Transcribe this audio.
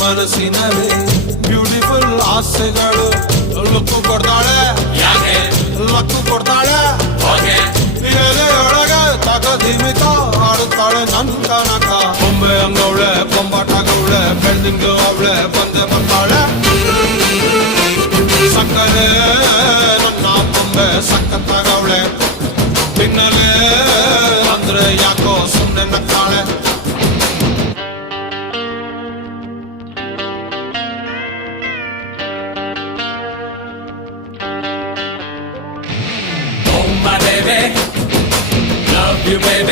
ಮನಸ್ಸಿನಲ್ಲಿ ಬ್ಯೂಟಿಫುಲ್ ಆಸೆಗಳು ಲುಕ್ಕು ಕೊಡ್ತಾಳೆ ಲಕ್ಕು ಕೊಡ್ತಾಳೆ ಎಲೆಯೊಳಗೆ ತಗದಿಮಿತ ಆಡುತ್ತಾಳೆ ನನ್ ಕನಕ ಬೊಂಬೆ ಅಂಗವಳೆ ಬೊಂಬಾಟಾಗವಳೆ ಬೆಳ್ದಿಂಗ್ಳು ಅವಳೆ ಬಂದೆ ಬರ್ತಾಳೆ ಸಕ್ಕರೆ ನನ್ನ ಬೊಂಬೆ ಸಕ್ಕತ್ತಾಗವಳೆ ಬಿನ್ನಲೆ ಅಂದ್ರೆ ಯಾಕೋ ಸುಮ್ಮನೆ ನಕ್ಕಾಳೆ My baby, love you baby